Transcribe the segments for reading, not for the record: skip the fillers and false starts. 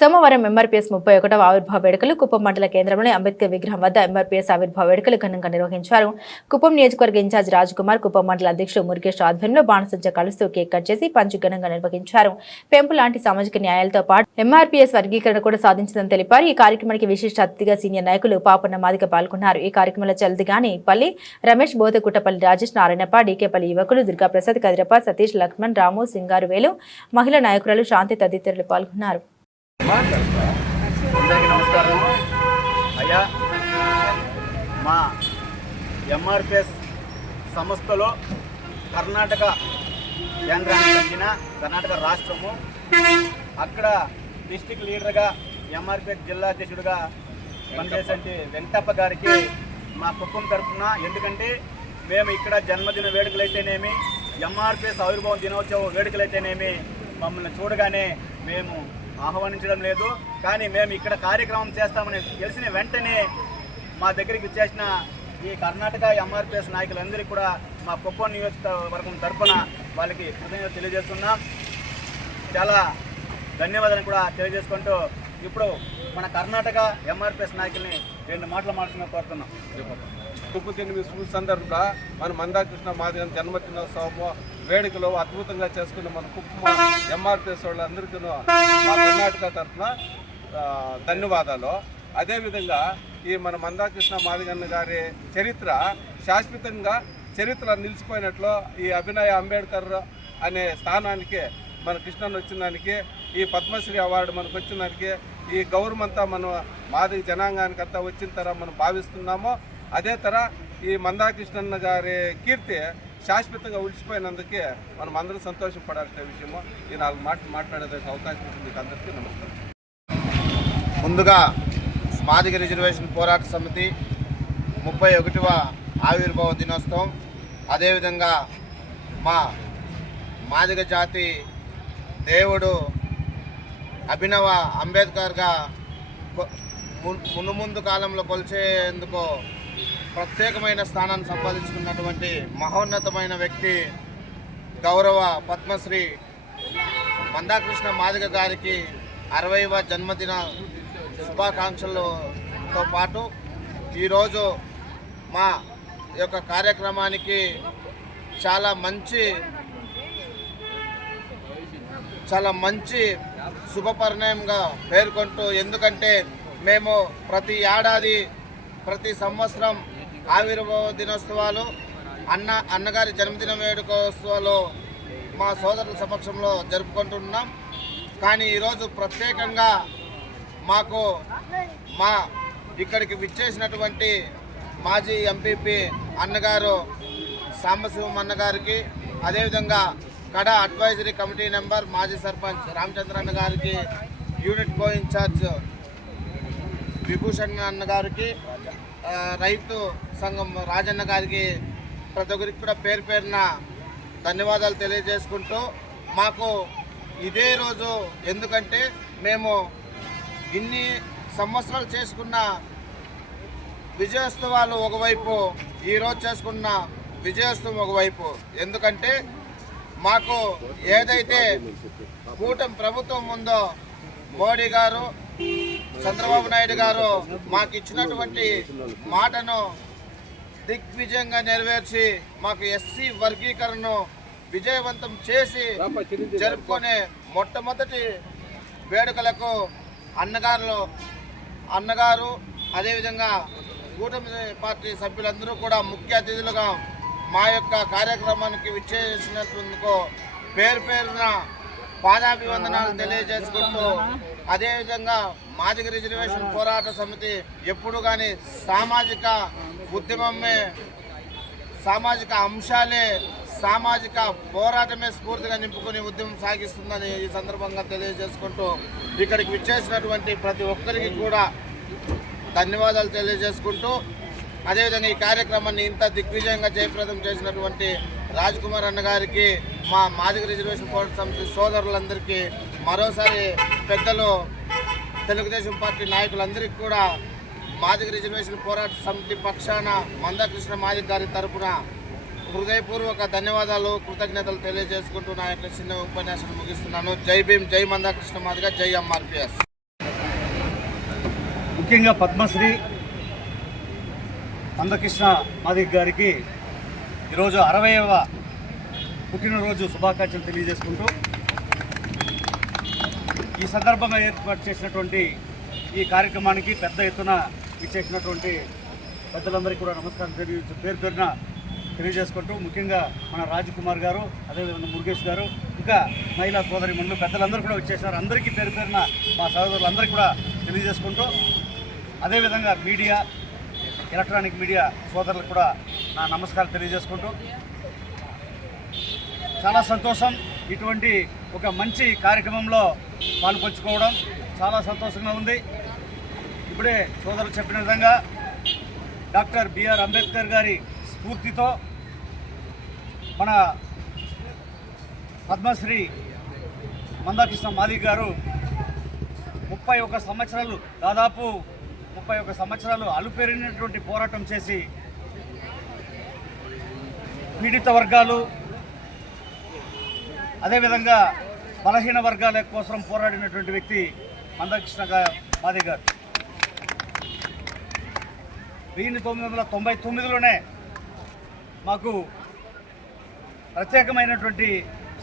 సోమవారం ఎంఆర్పీఎస్ 31వ ఆవిర్భావ వేడుకలు కుప్పం మండల కేంద్రంలోని అంబేద్కర్ విగ్రహం వద్ద ఎంఆర్పీఎస్ ఆవిర్భావ వేడుకలు ఘనంగా నిర్వహించారు. కుప్పం నియోజకవర్గ ఇన్ఛార్జ్ రాజ్కుమార్, కుప్పం మండల అధ్యక్షుడు మురుగేష్ ఆధ్వర్యంలో బాణసంచ కలుస్తూ కేక్ కట్ చేసి పంచు ఘనంగా నిర్వహించారు. పెంపు లాంటి సామాజిక న్యాయాలతో పాటు ఎంఆర్పీఎస్ వర్గీకరణ కూడా సాధించిందని తెలిపారు. ఈ కార్యక్రమానికి విశిష్ట అతిథిగా సీనియర్ నాయకులు పాపన్న మాదిగ పాల్గొన్నారు. ఈ కార్యక్రమంలో చల్దిగాని పల్లి రమేష్, బోధకుట్టపల్లి రాజేష్, నారాయణప్ప, డీకేపల్లి యువకులు దుర్గాప్రసాద్, కదిరప్ప, సతీష్, లక్ష్మణ్, రాము, సింగారువేలు, మహిళా నాయకురాలు శాంతి తదితరులు పాల్గొన్నారు. నమస్కారం అయ్యా. మా ఎంఆర్పిఎస్ సంస్థలో కర్ణాటక కేంద్రానికి చెందిన కర్ణాటక రాష్ట్రము, అక్కడ డిస్టిక్ లీడర్గా ఎంఆర్పిఎస్ జిల్లా అధ్యక్షుడిగా పనిచేసే వెంకటప్ప గారికి మా కుప్పం తరఫున, ఎందుకంటే మేము ఇక్కడ జన్మదిన వేడుకలైతేనేమి, ఎంఆర్పిఎస్ ఆవిర్భావ దినోత్సవ వేడుకలైతేనేమి మమ్మల్ని చూడగానే మేము ఆహ్వానించడం లేదు. కానీ మేము ఇక్కడ కార్యక్రమం చేస్తామని తెలిసిన వెంటనే మా దగ్గరికి వచ్చేసిన ఈ కర్ణాటక ఎంఆర్పిఎస్ నాయకులందరికీ కూడా మా కుప్పం నియోజకవర్గం తరఫున వాళ్ళకి కృతజ్ఞతలు తెలియజేస్తున్నాం. చాలా ధన్యవాదాలు కూడా తెలియజేసుకుంటూ ఇప్పుడు మన కర్ణాటక ఎంఆర్పిఎస్ నాయకుల్ని 2 మాటలు మాట్లాడుతున్నా కోరుతున్నాం. కుప్పం సందర్భంగా మన మందాకృష్ణ మాదిగ జన్మదినోత్సవం వేడుకలు అద్భుతంగా చేసుకున్న మన కుప్పం ఎంఆర్పిఎస్ వాళ్ళందరికీ మా కర్ణాటక తరఫున ధన్యవాదాలు. అదేవిధంగా ఈ మన మందాకృష్ణ మాదిగన్న గారి చరిత్ర శాశ్వతంగా చరిత్ర నిలిచిపోయినట్లు ఈ అభినయ అంబేద్కర్ అనే స్థానానికి మన కృష్ణన్ వచ్చిన దానికి, ఈ పద్మశ్రీ అవార్డు మనకు వచ్చిన దానికి, ఈ గౌరవం అంతా మన మాదిగ జనాంగానికి అంతా వచ్చిన తర మనం భావిస్తున్నాము. అదే తర ఈ మందాకృష్ణన్న గారి కీర్తి శాశ్వతంగా ఉడిచిపోయినందుకే మనం అందరూ సంతోషపడాల్సిన విషయము. ఈ 4 మాటలు మాట్లాడేందుకు అవకాశం ఉంటుంది. అందరికీ నమస్కారం. ముందుగా మాదిగ రిజర్వేషన్ పోరాట సమితి 31వ ఆవిర్భావ దినోత్సవం, అదేవిధంగా మా మాదిగ జాతి దేవుడు అభినవ అంబేద్కర్గా ముందు కాలంలో కొలిచేందుకు ప్రత్యేకమైన స్థానాన్ని సంపాదించుకున్నటువంటి మహోన్నతమైన వ్యక్తి గౌరవ పద్మశ్రీ మందాకృష్ణ మాదిగ గారికి 60వ జన్మదిన శుభాకాంక్షలతో పాటు ఈరోజు మా యొక్క కార్యక్రమానికి చాలా మంచి శుభపరిణామంగా పేర్కొంటూ, ఎందుకంటే మేము ప్రతి ఏడాది ప్రతి సంవత్సరం ఆవిర్భావ దినోత్సవాలు, అన్నగారి జన్మదిన వేడుకోత్సవాలు మా సోదరుల సమక్షంలో జరుపుకుంటున్నాం. కానీ ఈరోజు ప్రత్యేకంగా మాకు మా ఇక్కడికి విచ్చేసినటువంటి మాజీ ఎంపీపీ అన్నగారు సాంబశివం అన్నగారికి, అదేవిధంగా కడ అడ్వైజరీ కమిటీ మెంబర్ మాజీ సర్పంచ్ రామచంద్రన్న గారికి, యూనిట్ కో ఇన్ఛార్జ్ విభూషణ్ అన్న గారికి, రైతు సంఘం రాజన్న గారికి, ప్రతి ఒక్కరికి కూడా పేరు పేరున ధన్యవాదాలు తెలియజేసుకుంటూ, మాకు ఇదే రోజు, ఎందుకంటే మేము ఇన్ని సంవత్సరాలు చేసుకున్న విజయోత్సవాలు ఒకవైపు, ఈరోజు చేసుకున్న విజయోత్సవం ఒకవైపు, ఎందుకంటే మాకు ఏదైతే కూటమి ప్రభుత్వం ఉందో మోడీ గారు, చంద్రబాబు నాయుడు గారు మాకు ఇచ్చినటువంటి మాటను దిగ్విజయంగా నెరవేర్చి మాకు ఎస్సీ వర్గీకరణను విజయవంతం చేసి జరుపుకునే మొట్టమొదటి వేడుకలకు అన్నగారు అదేవిధంగా కూటమి పార్టీ సభ్యులందరూ కూడా ముఖ్య అతిథులుగా మా యొక్క కార్యక్రమానికి విచ్చేసినందుకు పేరు పేరున పాదాభివందనాలు తెలియజేసుకుంటూ, అదేవిధంగా మాదిగ రిజర్వేషన్ పోరాట సమితి ఎప్పుడు కానీ సామాజిక ఉద్యమమే, సామాజిక అంశాలే, సామాజిక పోరాటమే స్ఫూర్తిగా నింపుకుని ఉద్యమం సాగిస్తుందని ఈ సందర్భంగా తెలియజేసుకుంటూ, ఇక్కడికి విచ్చేసినటువంటి ప్రతి ఒక్కరికి కూడా ధన్యవాదాలు తెలియజేసుకుంటూ, అదేవిధంగా ఈ కార్యక్రమాన్ని ఇంత దిగ్విజయంగా జయప్రదం చేసినటువంటి రాజ్కుమార్ అన్న గారికి, మా మాదిగ రిజర్వేషన్ పోరాట సమితి సోదరులందరికీ, మరోసారి పెద్దలు తెలుగుదేశం పార్టీ నాయకులందరికీ కూడా మాదిగ రిజర్వేషన్ పోరాట సమితి పక్షాన మందాకృష్ణ మాదిగ గారి తరపున హృదయపూర్వక ధన్యవాదాలు, కృతజ్ఞతలు తెలియజేసుకుంటూ నా యొక్క చిన్న ఉపన్యాసం ముగిస్తున్నాను. జై భీమ్, జై మందాకృష్ణ మాదిగ, జై ఎంఆర్పిఎస్. ముఖ్యంగా పద్మశ్రీ మందకృష్ణ మాదిగ గారికి ఈరోజు 60వ పుట్టినరోజు శుభాకాంక్షలు తెలియజేసుకుంటూ ఈ సందర్భంగా ఏర్పాటు చేసినటువంటి ఈ కార్యక్రమానికి పెద్ద ఎత్తున ఇచ్చేసినటువంటి పెద్దలందరికీ కూడా నమస్కారం పేరు పేరున తెలియజేసుకుంటూ ముఖ్యంగా మన రాజకుమార్ గారు, అదేవిధంగా మురుగేష్ గారు, ఇంకా మహిళా సోదరి మనులు పెద్దలందరూ కూడా వచ్చేసారు. అందరికీ పేరు పేరున మా సోదరులందరికీ కూడా తెలియజేసుకుంటూ అదేవిధంగా మీడియా, ఎలక్ట్రానిక్ మీడియా సోదరులకు కూడా నా నమస్కారం తెలియజేసుకుంటూ చాలా సంతోషం. ఇటువంటి ఒక మంచి కార్యక్రమంలో పాల్పంచుకోవడం చాలా సంతోషంగా ఉంది. ఇప్పుడే సోదరులు చెప్పిన విధంగా డాక్టర్ బిఆర్ అంబేద్కర్ గారి స్ఫూర్తితో మన పద్మశ్రీ మందకృష్ణ మాదిగ గారు 31 సంవత్సరాలు, దాదాపు 31 సంవత్సరాలు అలుపెరిగినటువంటి పోరాటం చేసి పీడిత వర్గాలు, అదేవిధంగా బలహీన వర్గాల కోసం పోరాడినటువంటి వ్యక్తి మందకృష్ణ మాదిగ గారు. 1999లోనే మాకు ప్రత్యేకమైనటువంటి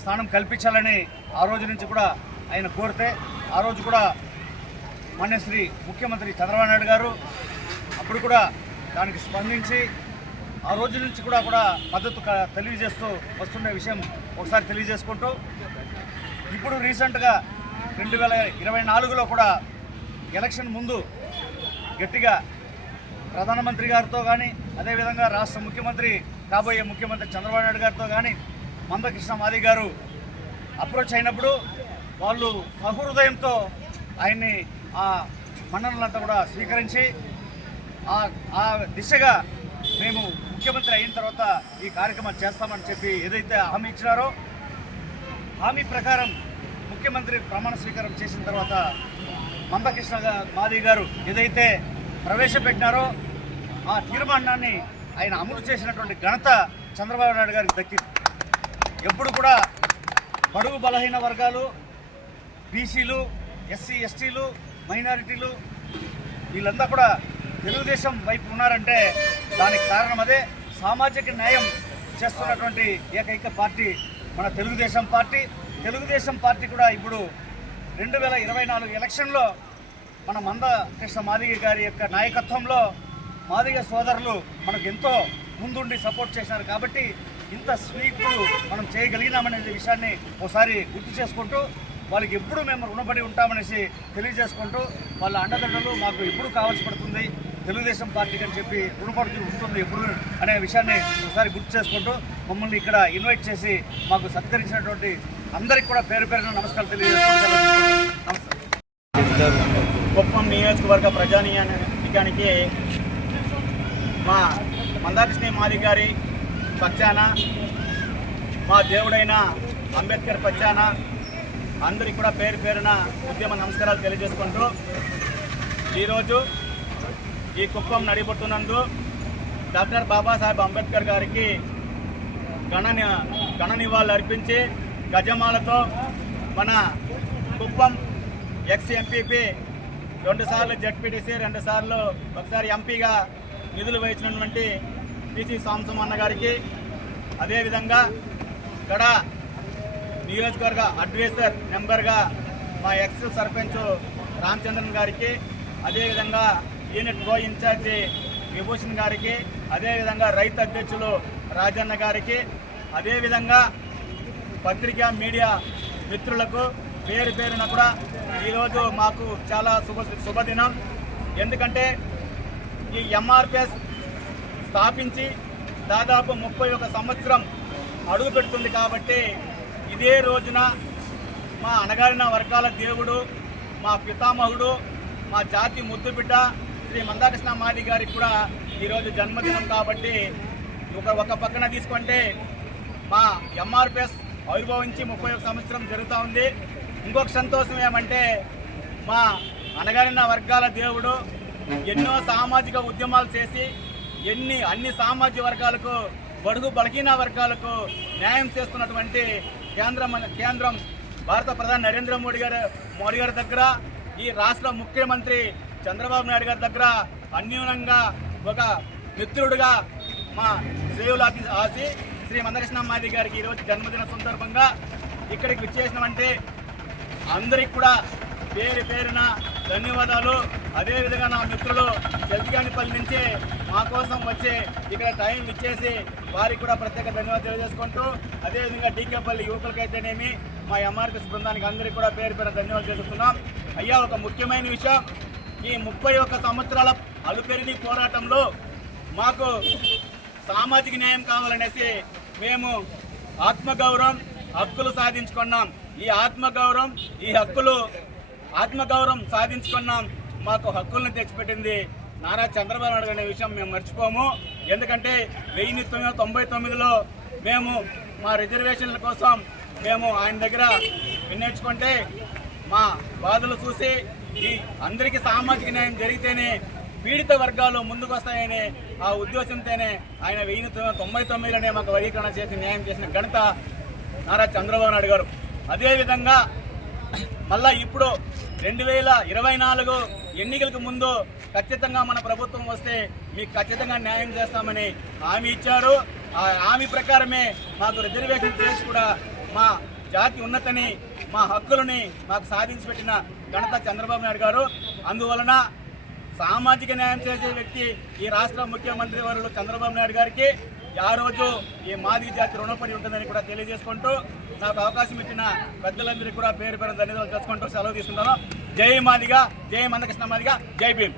స్థానం కల్పించాలని ఆ రోజు నుంచి కూడా ఆయన కోరితే, ఆ రోజు కూడా మాన్యశ్రీ ముఖ్యమంత్రి చంద్రబాబు నాయుడు గారు అప్పుడు కూడా దానికి స్పందించి ఆ రోజు నుంచి కూడా మద్దతు తెలియజేస్తూ వస్తున్న విషయం ఒకసారి తెలియజేసుకుంటూ ఇప్పుడు రీసెంట్గా 2024లో కూడా ఎలక్షన్ ముందు గట్టిగా ప్రధానమంత్రి గారితో కానీ, అదేవిధంగా రాష్ట్ర ముఖ్యమంత్రి, కాబోయే ముఖ్యమంత్రి చంద్రబాబు నాయుడు గారితో కానీ మందకృష్ణ మాదిగ గారు అప్రోచ్ అయినప్పుడు వాళ్ళు సహృదయంతో ఆయన్ని ఆ మన్ననలంతా కూడా స్వీకరించి ఆ దిశగా మేము ముఖ్యమంత్రి అయిన తర్వాత ఈ కార్యక్రమం చేస్తామని చెప్పి ఏదైతే హామీ ఇచ్చినారో హామీ ప్రకారం ముఖ్యమంత్రి ప్రమాణ స్వీకారం చేసిన తర్వాత మందకృష్ణ మాదిగ గారు ఏదైతే ప్రవేశపెట్టినారో ఆ తీర్మానాన్ని ఆయన అమలు చేసినటువంటి ఘనత చంద్రబాబు నాయుడు గారికి దక్కింది. ఎప్పుడు కూడా బడుగు బలహీన వర్గాలు, బీసీలు, ఎస్సీ ఎస్టీలు, మైనారిటీలు వీళ్ళంతా కూడా తెలుగుదేశం వైపు ఉన్నారంటే దానికి కారణం అదే. సామాజిక న్యాయం చేస్తున్నటువంటి ఏకైక పార్టీ మన తెలుగుదేశం పార్టీ. తెలుగుదేశం పార్టీ కూడా ఇప్పుడు 2024 ఎలక్షన్లో మన మందకృష్ణ మాదిగ గారి యొక్క నాయకత్వంలో మాదిగ సోదరులు మనకు ఎంతో ముందుండి సపోర్ట్ చేశారు కాబట్టి ఇంత స్వీపులు మనం చేయగలిగినామనే విషయాన్ని ఒకసారి గుర్తు చేసుకుంటూ వాళ్ళకి ఎప్పుడు మేము రుణపడి ఉంటామనేసి తెలియజేసుకుంటూ వాళ్ళ అండదండలు మాకు ఎప్పుడు కావాల్సి పడుతుంది, తెలుగుదేశం పార్టీకి అని చెప్పి రుణపడుతూ ఉంటుంది ఎప్పుడు అనే విషయాన్ని ఒకసారి గుర్తు చేసుకుంటూ మమ్మల్ని ఇక్కడ ఇన్వైట్ చేసి మాకు సత్కరించినటువంటి అందరికీ కూడా పేరు పేరున నమస్కారం తెలియజేసుకుంటాం. కుప్పం నియోజకవర్గ ప్రజానీయానికి మా మందకృష్ణ మాదిగ గారి పక్షాన, మా దేవుడైన అంబేద్కర్ పక్షాన అందరికీ కూడా పేరు పేరున ఉద్యమ నమస్కారాలు తెలియజేసుకుంటూ ఈరోజు ఈ కుప్పం నడిబొట్టునందు డాక్టర్ బాబాసాహెబ్ అంబేద్కర్ గారికి ఘన నివాళులు అర్పించి గజమాలతో మన కుప్పం ఎక్స్ ఎంపీపీ 2 సార్లు జడ్పీటీసీ, 2 సార్లు ఒకసారి ఎంపీగా నిధులు వహించినటువంటి పిసి సాంసం అన్న గారికి, అదేవిధంగా ఇక్కడ నియోజకవర్గ అడ్వైజర్ మెంబర్గా మా ఎక్స్ సర్పంచ్ రామచంద్రన్ గారికి, అదేవిధంగా యూనిట్ ప్రో ఇన్ఛార్జి విభూషణ్ గారికి, అదేవిధంగా రైతు అధ్యక్షులు రాజన్న గారికి, అదేవిధంగా పత్రికా మీడియా మిత్రులకు పేరు పేరున కూడా ఈరోజు మాకు చాలా శుభదినం. ఎందుకంటే ఈ ఎంఆర్పిఎస్ స్థాపించి దాదాపు 31 సంవత్సరం అడుగు పెడుతుంది కాబట్టి ఇదే రోజున మా అణగారిన వర్గాల దేవుడు, మా పితామహుడు, మా జాతి ముద్దుబిడ్డ శ్రీ మందకృష్ణ మాదిగ గారికి కూడా ఈరోజు జన్మదినం కాబట్టి ఒక పక్కన తీసుకుంటే మా ఎంఆర్పిఎస్ ఆవిర్భవించి 31 సంవత్సరం జరుగుతూ ఉంది. ఇంకొక సంతోషం ఏమంటే మా అణగారిన వర్గాల దేవుడు ఎన్నో సామాజిక ఉద్యమాలు చేసి అన్ని సామాజిక వర్గాలకు, బడుగు బలహీన వర్గాలకు న్యాయం చేస్తున్నటువంటి కేంద్రం భారత ప్రధాని నరేంద్ర మోడీ గారి దగ్గర, ఈ రాష్ట్ర ముఖ్యమంత్రి చంద్రబాబు నాయుడు గారి దగ్గర అన్యూనంగా ఒక మిత్రుడుగా మా శ్రేయుల ఆసి శ్రీ మందకృష్ణ మాది గారికి ఈరోజు జన్మదిన సందర్భంగా ఇక్కడికి విచ్చేసినామంటే అందరికి కూడా పేరు పేరున ధన్యవాదాలు. అదేవిధంగా నా మిత్రులు జల్దిగానిపల్లి నుంచి మా కోసం వచ్చి ఇక్కడ టైం ఇచ్చేసి వారికి కూడా ప్రత్యేక ధన్యవాదాలు తెలియజేసుకుంటూ, అదేవిధంగా డీకేపల్లి యువకులకైతేనేమి మా ఎంఆర్పీఎస్ బృందానికి అందరికీ కూడా పేరు పేరు ధన్యవాదాలు తెలుస్తున్నాం. అయ్యా, ఒక ముఖ్యమైన విషయం, ఈ 31 సంవత్సరాల అలుపెరిగి పోరాటంలో మాకు సామాజిక న్యాయం కావాలనేసి మేము ఆత్మగౌరవం హక్కులు సాధించుకున్నాం. ఈ ఆత్మగౌరవం సాధించుకున్నాం. మాకు హక్కులను తెచ్చిపెట్టింది నారా చంద్రబాబు నాయుడు అనే విషయం మేము మర్చిపోము. ఎందుకంటే 1999లో మేము మా రిజర్వేషన్ల కోసం మేము ఆయన దగ్గర విన్నర్చుకుంటే మా బాధలు చూసి ఈ అందరికీ సామాజిక న్యాయం జరిగితేనే పీడిత వర్గాలు ముందుకు వస్తాయని ఆ ఉద్దేశంతోనే ఆయన 1999లోనే మాకు వర్గీకరణ చేసి న్యాయం చేసిన ఘనత నారా చంద్రబాబు నాయుడు గారు. అదేవిధంగా మళ్ళా ఇప్పుడు 2024 ఎన్నికలకు ముందు ఖచ్చితంగా మన ప్రభుత్వం వస్తే మీకు ఖచ్చితంగా న్యాయం చేస్తామని హామీ ఇచ్చారు. ఆ హామీ ప్రకారమే మాకు రిజర్వేషన్ చేసి కూడా మా జాతి ఉన్నతని మా హక్కులని మాకు సాధించి పెట్టిన ఘనత చంద్రబాబు నాయుడు గారు. అందువలన సామాజిక న్యాయం చేసే వ్యక్తి ఈ రాష్ట్ర ముఖ్యమంత్రి వర్యులు చంద్రబాబు నాయుడు గారికి ఆ రోజు ఈ మాదిగ జాతి రుణపడి ఉంటుందని కూడా తెలియజేసుకుంటూ, నాకు అవకాశం ఇచ్చిన పెద్దలందరికీ కూడా పేరు పేరు ధన్యవాదాలు చేసుకుంటూ సెలవు తీసుకుంటాను. జై మాదిగ, జై మందకృష్ణ మాదిగ, జై భీమ్.